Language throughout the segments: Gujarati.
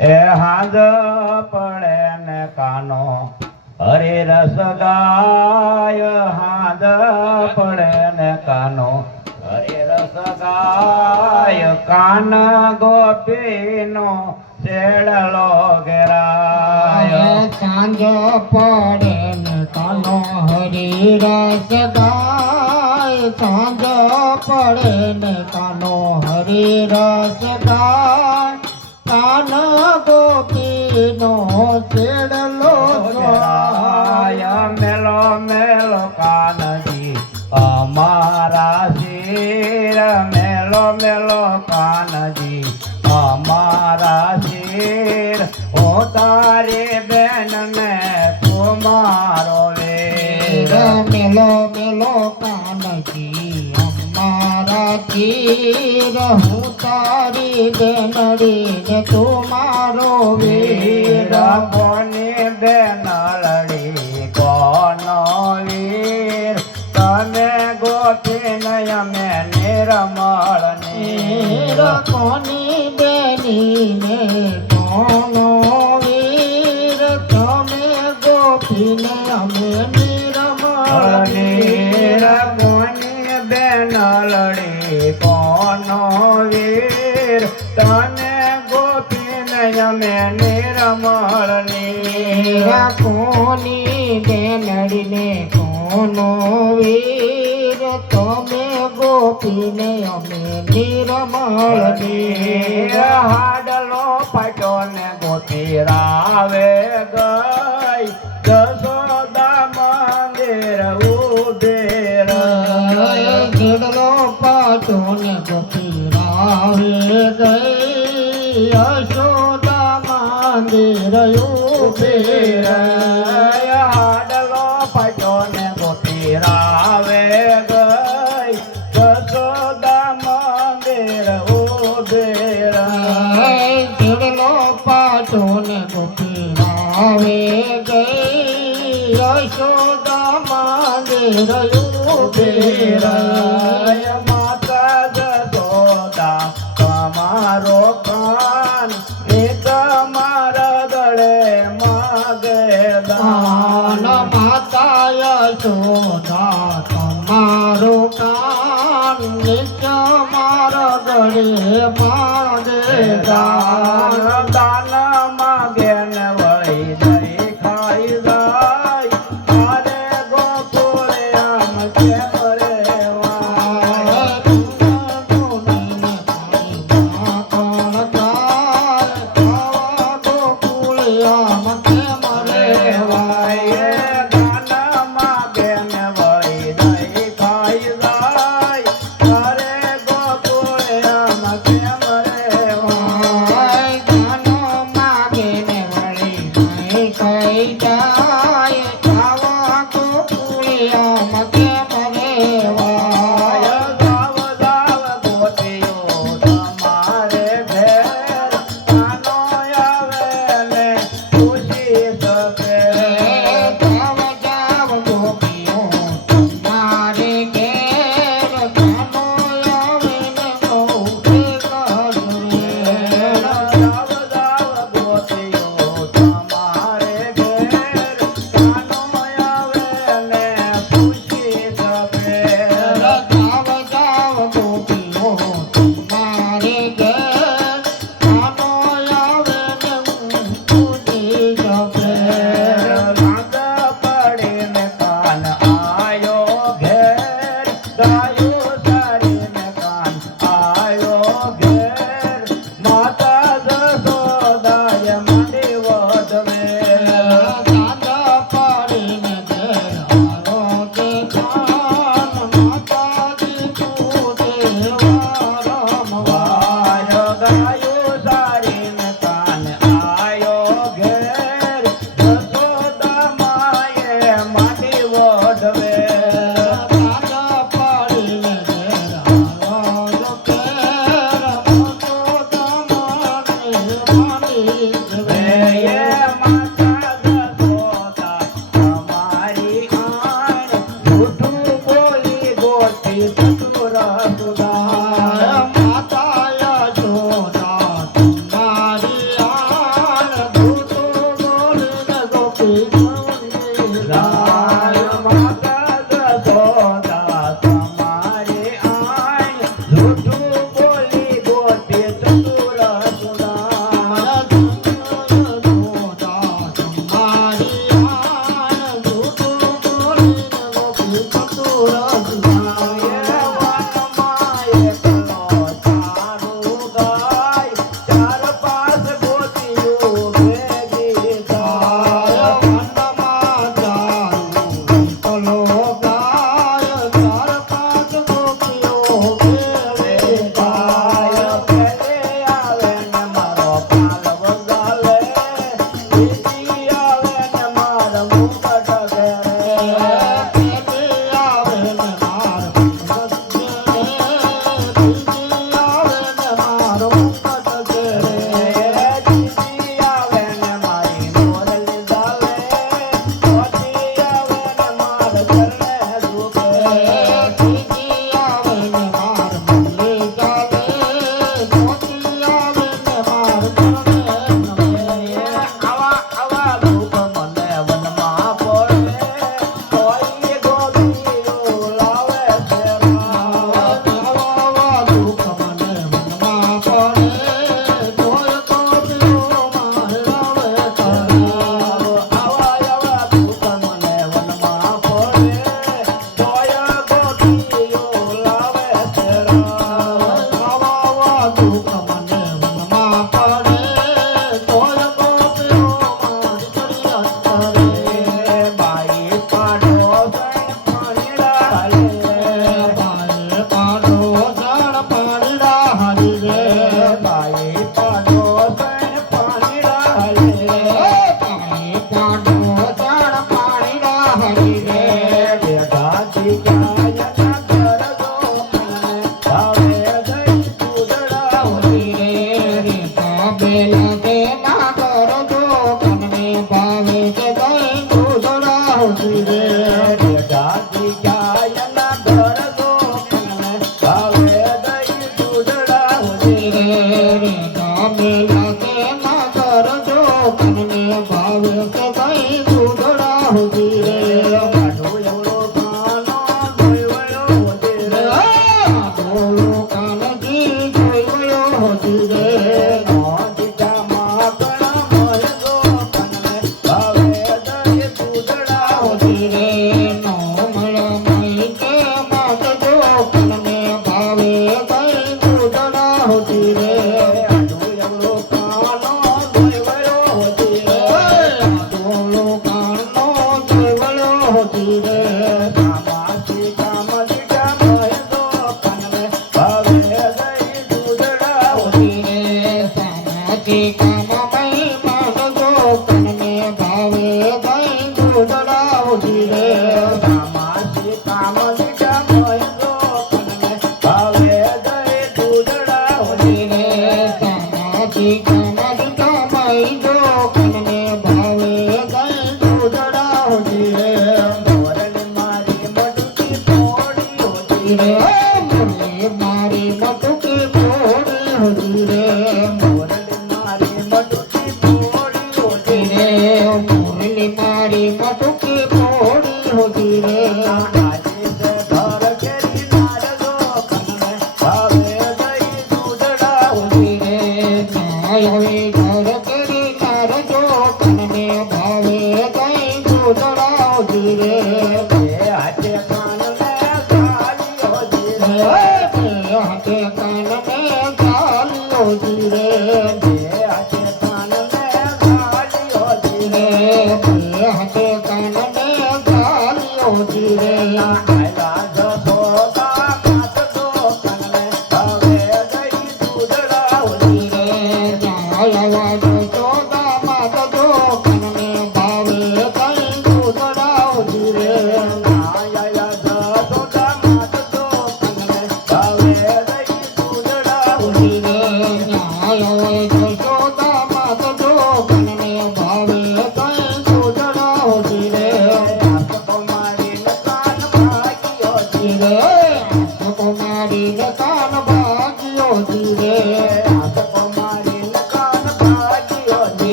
એ હાંજ પડે ને કાનો હરે રસ ગાય હાંજ પડે ને કાનો હરે રસ ગાય કાન ગોપીનો શેડલો ઘેરાય સાંજ પડે ને કાનો હરી રસ ગાય સાંજ પડે ને કાનો હરી રસ ગાય કાન ગોપીનો શેડલો ઘેરાય મેલો મેલો કાનજી અમારા શિર મેલો મેલો કાનજી અમારા શિર ઓ તારી બેન ને તુમારો વીર મેલો મેલો કાનજી અમારા તીર હું તારી બેનડી ને તુમારો વીર કોની બેન લડી કોનો વીર તમે ગોપી નયમે નિર્મળ નીર કોની બેની ને કોનો વીર તમે ગોપીને અમે નિર્મળ નીર કોની બેન લડી કોનો વીર તને ગોપી નયમે નિર્મળ નીર કોની બેનડીને કોનો વીર તમે ગોપીને અમે નિર્મળ નીર હાડલો પાટો ને ગોપી રાવે ગઈ જશોદા મંદિર ઉભે ઘેડલો પાટો ને ગોપી રાવે ગઈ યશોદા મંદિર ઉભે હાડલો પાટો ને ગોપી રાવે ગઈ જશોદા મંદિર ઉભે ઘેડલો પાટો ને ગોપી રાવે ગઈ યશોદા મંદિર ઉભે માતા જશોદા તમારો કાન એ તમારા ગળે માગે દાન માતા યશોદા તમારો કાન નિત્ય મારા ગળે માગે દાન દાન માગે ને વળી દઈ ખાઈ જાય તારે ગોકુળે આમ કેમ રેવાય દાન માગે ને વળી દઈ ખાઈ જાય તારે ગોકુળે આમ કેમ રેવાય જૂઠું બોલી ગોપી ચતુર સુદાન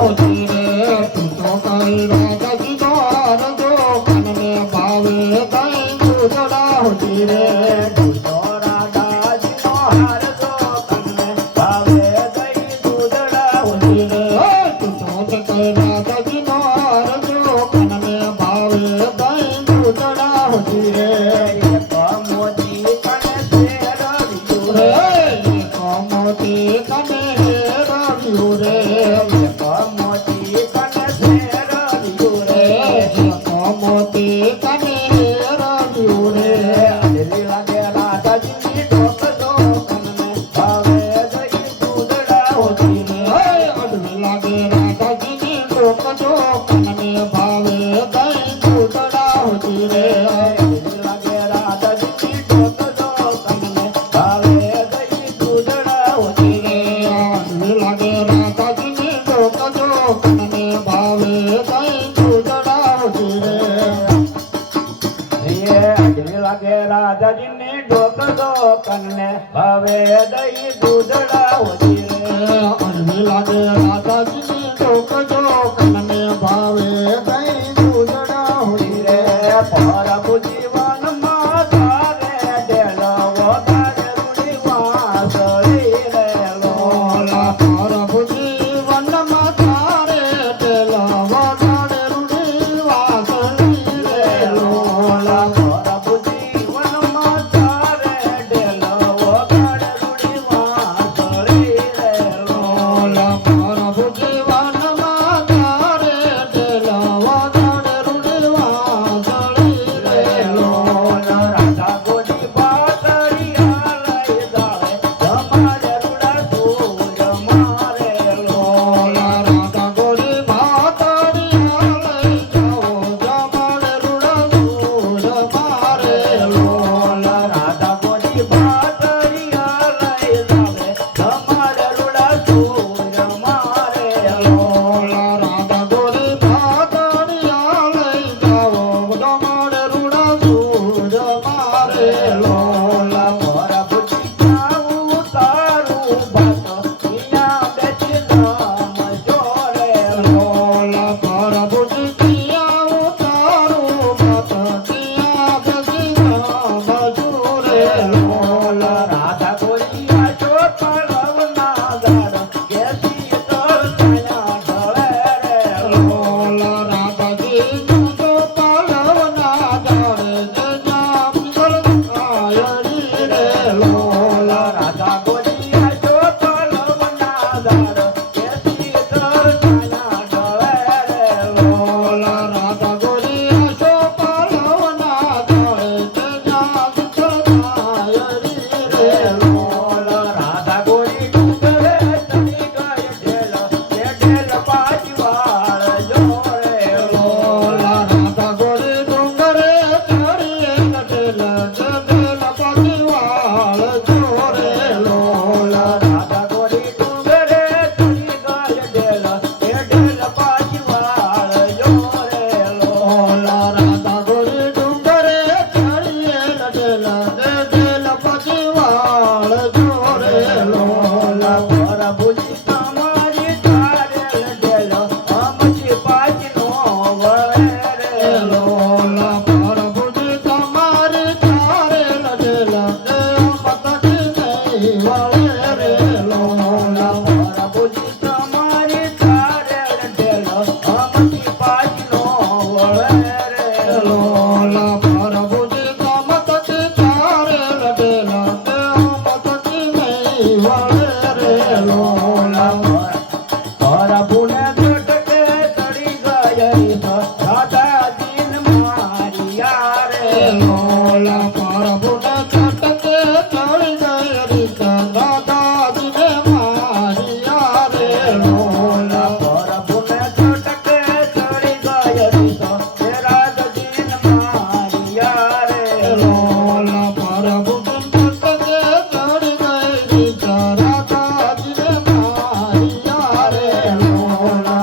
હોતી રે તું તો કઈ રાધાજી નો હરજો કનને ભાવે કઈ દૂધડા હોતી રે તું તો રાધાજીનો હારજો કનને ભાવે દહીં દૂધડા હોતી રે. તું તો કઈ રાધાજી નો હરજો કનને ભાવે કઈ દૂધડા હોતી રે એક મોતી કને ફેરવ્યું રે રે. કમતી કને રવ્યું રે એક મોતી કને ફેરવ્યું રે. કમતી કને રવ્યું રે અંજલિ લાગે રાધાજીની ઢોકજો કનને ભાવે દહીં દૂધડા હોતી રે. અડવી લાગે રાધાજીની ડોકજો કનને ભાવે દહીં દૂધડા હોતી રે અંજલિ લાગે રાધાજીની ઢોકજો કનને ભાવે દહીં દૂધડા હોતી રે. અડવી લાગે રાધાજીની ડોકજો કનને ભાવે દહીં દૂધડા હોતી રે અંજલિ લાગે રાધાજીની ઢોકજો કનને ભાવે દહીં દૂધડા હોતી રે. અડવી લાગે રાધાજીની ડોકજો કનને ભાવે દહીં દૂધડા હોતી રે પ્રભુ જીવનમાં તારે ડેલો વગાડે રૂડી વાંસળી રે લોલા. પ્રભુ જીવનમાં તારે ટેલા વગાડે રૂડી વાસળી રે લોલા પ્રભુ જીવનમાં તારે ડેલો વગાડે રૂડી વાંસળી રે લોલા. પ્રભુ જીવનમાં તારે ટેલા વગાડે રૂડી વાસળી રે લોલા રાધા ગોરી પાતળિયા લઈ જાવે તમારે રૂડા સૂર મારે લોલા. રાધા ગોરી ભાતડિયા લઈ જાઓ જમાડે રૂડા દૂધ મારે લોલા રાધા ગોરી પાતળિયા લઈ જાવે તમારે રૂડા સૂર મારે લોલા. રાધા ગોરી ભાતડિયા લઈ જાઓ જમાડે રૂડા દૂધ મારે લોલા પ્રભુજી જાવું તારું ભાતો અહીંયા બેસી નામ જોડે લોલા પ્રભુજી કિયા ઉતારું મત કિયા બેસી મજૂરે લોલા રાધા ગોરિયા ચોપલવના ગાડ કેસી તરસાયા ઢળે રે લોલા રાધાજી તુજો પાલવના જાણે જજા પિંગલ કાયરી રે લોલા રાધા ગોરિયા ચોપલવના ગાડ કેસી તરસાયા ઢળે રે લોલા રાધા ગોરિયા શો પાલવના જાણે જજા પિંગલ કાયરી રે લોલા રાધા ગોરી ડુંગરે ચડી ગઈ ઢેલ એ ઢેલ પાછી વાળ જોડે લોલા રાધા ગોરી ડુંગરે ચડીએ નટેલ જગલ પતિવાળ ચોરે લોલા રાધા ગોરી ડુંગરે ચડી ગઈ ઢેલ એ ઢેલ પાછી વાળ જોડે લોલા રાધા ગોરી ડુંગરે ચડીએ નટેલ જગલ પતિવાળ ચોરે લોલા પ્રભુજી તમારી તારેલ ઢેલ અમથી પાછી નો વળે રે લોલા પ્રભુજી તમારી તારે નટેલ મતકી નહીં વળે રે લોલા પ્રભુજી તમારી તારેલ ઢેલ અમથી પાછી નો વળે રે લોલા પ્રભુજી મતકી તારે નટેલ મતકી નહીં વળે રે લોલા પ્રભુને છટકે ચડી ગઈ રાધાજીન મારિયા રે લોલા પ્રભુને છટકે ચડી ગઈ રીત દાદાજીને મારિયા રે લોલા પ્રભુને છટકે ચડી ગઈ રાધાજીન મારિયા રે લોલા પ્રભુને છટકે ચડી ગઈ રીત દાદાજીને મારિયા રે લોલા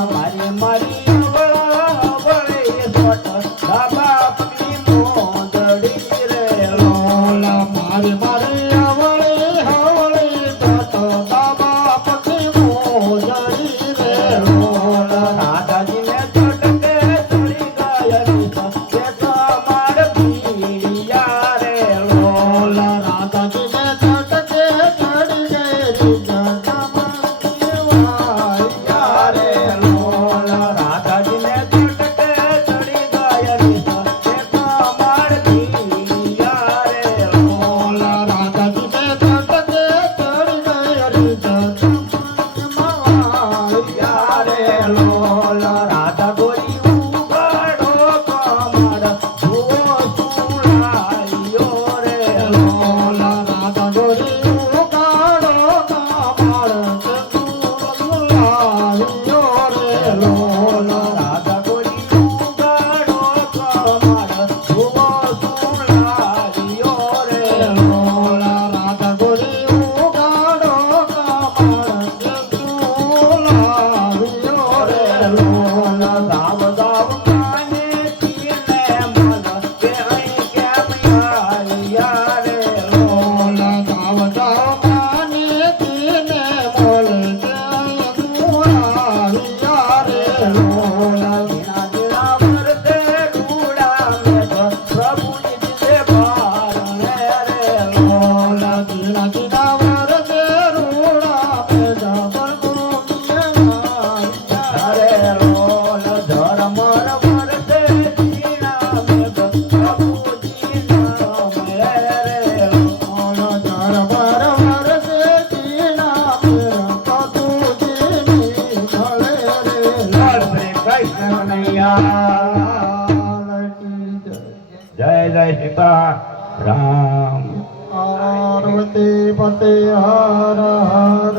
રે લોલ રાધા ગોરી ઉગાડો કમળ જુઓ સુલાયો રે લોલ રાધા ગોરી ઉગાડો કમળ સુલાયો રે લોલ રાધા ગોરી ઉગાડો કમળ જુઓ સુલાયો રે લોલ રાધા ગોરી ઉગાડો કમળ સુલાયો રે લોલ દાવ દાવ કાને તીને મન કે અહીં કેમ આવ્યા રે લોલ દાવ દાવ માને તીને મોલ સુલાયા રે લોલ જીણા જીણા વરસે રૂડા મેઘ પ્રભુની દિશે ભાર રે લોલ જીણા જીણા વરસે રૂડા મેઘ અરે લોલ ધર્મર વરસે જીણા મેઘ પ્રભુજી નામ રે લોલ શ્રી કૃષ્ણ કનૈયા જય જય સીતા રામ પાર્વતી પતે હર હર